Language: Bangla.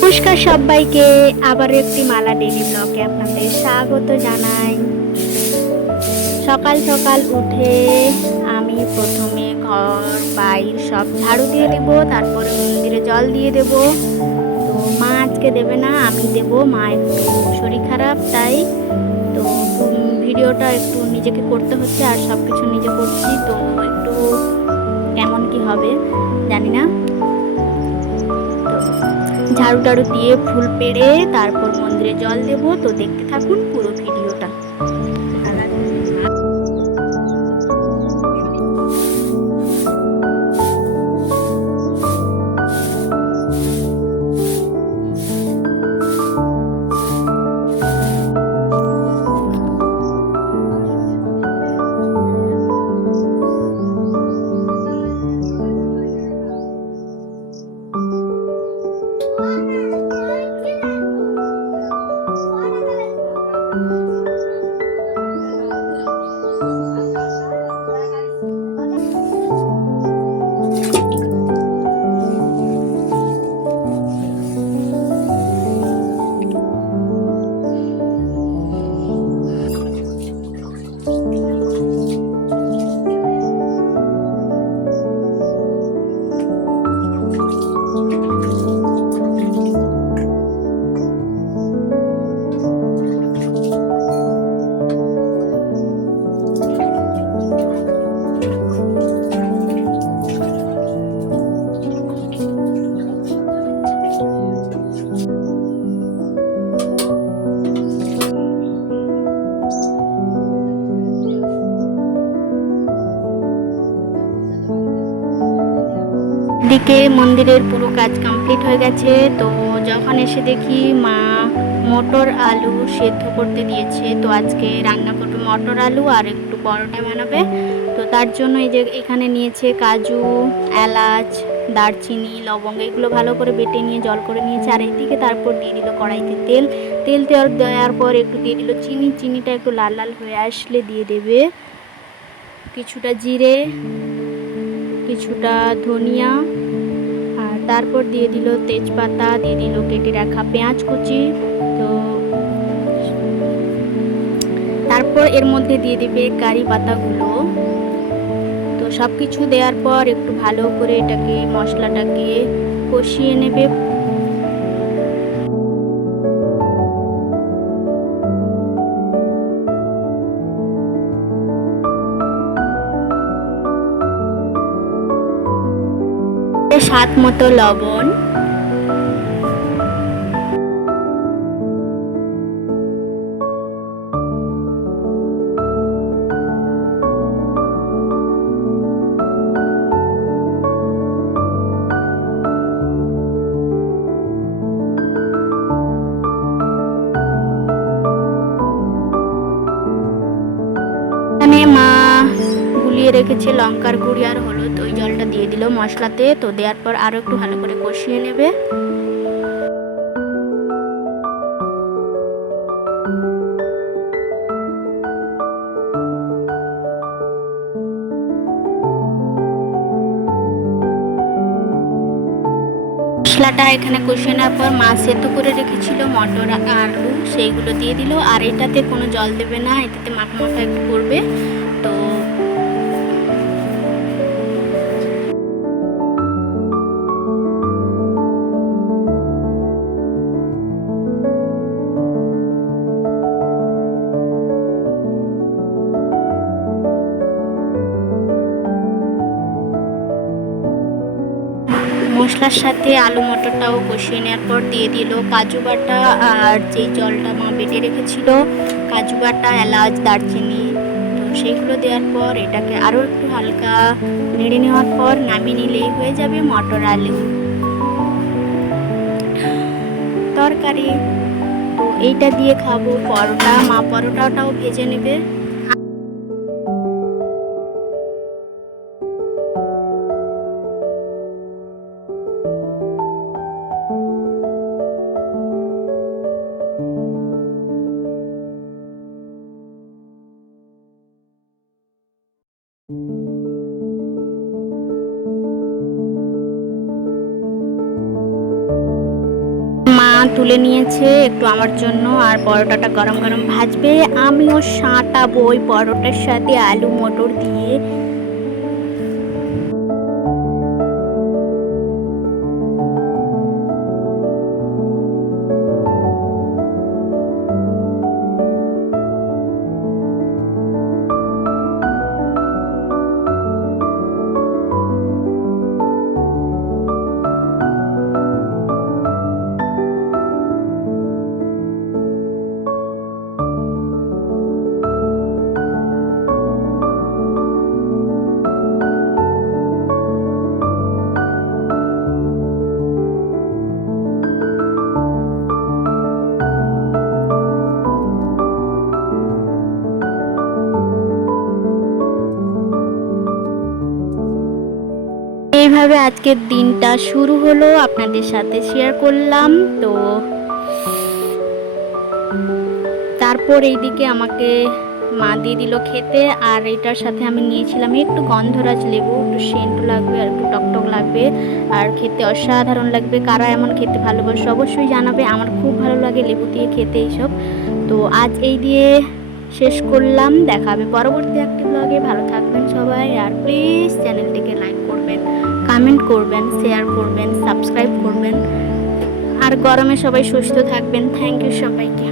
নমস্কার সবাইকে, আবার একটি মালা ডেইলি ব্লগে আপনাদের স্বাগত জানাই। সকাল সকাল উঠে আমি প্রথমে ঘর বাইর সব ঝাড়ু দিয়ে দেব, তারপরে মন্দিরে জল দিয়ে দেব। তো মা আজকে দেবে না, আমি দেব। মা একটু শরীর খারাপ, তাই তো ভিডিওটা একটু নিজেকে করতে হচ্ছে, আর সব কিছু নিজে করছি, তো একটু কেমন কি হবে জানি না। ঝাড়ু টাড়ু দিয়ে ফুল পেড়ে তারপর মন্দিরে জল দেব। তো দেখতে থাকুন পুরো ভিডিওটা। দিকে মন্দিরের পুরো কাজ কমপ্লিট হয়ে গেছে। তো যখন এসে দেখি মা মটর আলু সেদ্ধ করতে দিয়েছে। তো আজকে রান্না করবে মটর আলু আর একটু পরোটা বানাবে। তো তার জন্য এই যে এখানে নিয়েছে কাজু, এলাচ, দারচিনি, লবঙ্গ, এগুলো ভালো করে বেটে নিয়ে জল করে নিয়েছে। আর এইদিকে তারপর দিয়ে দিল কড়াইতে তেল। তেল দেওয়ার পর একটু দিয়ে দিল চিনি। চিনিটা একটু লাল লাল হয়ে আসলে দিয়ে দেবে কিছুটা জিরে, কিছুটা ধনিয়া, আর তারপর দিয়ে দিল তেজপাতা, দিয়ে দিল কেটে রাখা পেঁয়াজ কুচি। তো তারপর এর মধ্যে দিয়ে দেবে কারি পাতাগুলো। তো সব কিছু দেওয়ার পর একটু ভালো করে এটাকে মশলাটাকে কষিয়ে নেবে। স্বাদ মতো লবণ, এখানে মা গুলিয়ে রেখেছে লঙ্কার গুঁড়ি আর হলুদ, ওই জলটা দিয়ে দিল মশলাতে। তো দেওয়ার পর আরও একটু ভালো করে কষিয়ে নেবে। মশলাটা এখানে কষিয়ে নেওয়ার পর মা সেদ্ধ করে রেখেছিল মটর আর আলু, সেইগুলো দিয়ে দিল। আর এটাতে কোনো জল দেবে না, এটাতে মাখা মাখা একটু করবে। তো মশলার সাথে আলু মটরটাও কষিয়ে নেওয়ার পর দিয়ে দিল কাজু বাটা আর যেই জলটা মা বেটে রেখেছিল, কাজু বাটা, এলাচ, দারচিনি। তো সেইগুলো দেওয়ার পর এটাকে আরও একটু হালকা নেড়ে নেওয়ার পর নামিয়ে নিলেই হয়ে যাবে মটর আলু তরকারি। তো এইটা দিয়ে খাবো পরোটা। মা পরোটাটাও ভেজে নেবে। তুলে নিয়েছে একটু আমার জন্য, আর পরোটাটা গরম গরম ভাজবে, আমিও সাঁটাবো ওই পরোটার সাথে আলু মটর দিয়ে। এইভাবে আজকের দিনটা শুরু হলো, আপনাদের সাথে শেয়ার করলাম। তো তারপর এইদিকে আমাকে মা দিয়ে দিল খেতে, আর এটার সাথে আমি নিয়েছিলাম একটু গন্ধরাজ লেবু, একটু সেন্ট লাগবে আর একটু টকটক লাগবে, আর খেতে অসাধারণ লাগবে। কারা এমন খেতে ভালোবাসে অবশ্যই জানাবে, আমার খুব ভালো লাগে লেবু দিয়ে খেতে এইসব। তো আজ এই দিয়ে শেষ করলাম, দেখা হবে পরবর্তী একটি ব্লগে। ভালো থাকবেন সবাই, আর প্লিজ চ্যানেলটিকে লাইক করবেন, কমেন্ট করবেন, শেয়ার করবেন, সাবস্ক্রাইব করবেন, আর গরমে সবাই সুস্থ থাকবেন। থ্যাংক ইউ সবাইকে।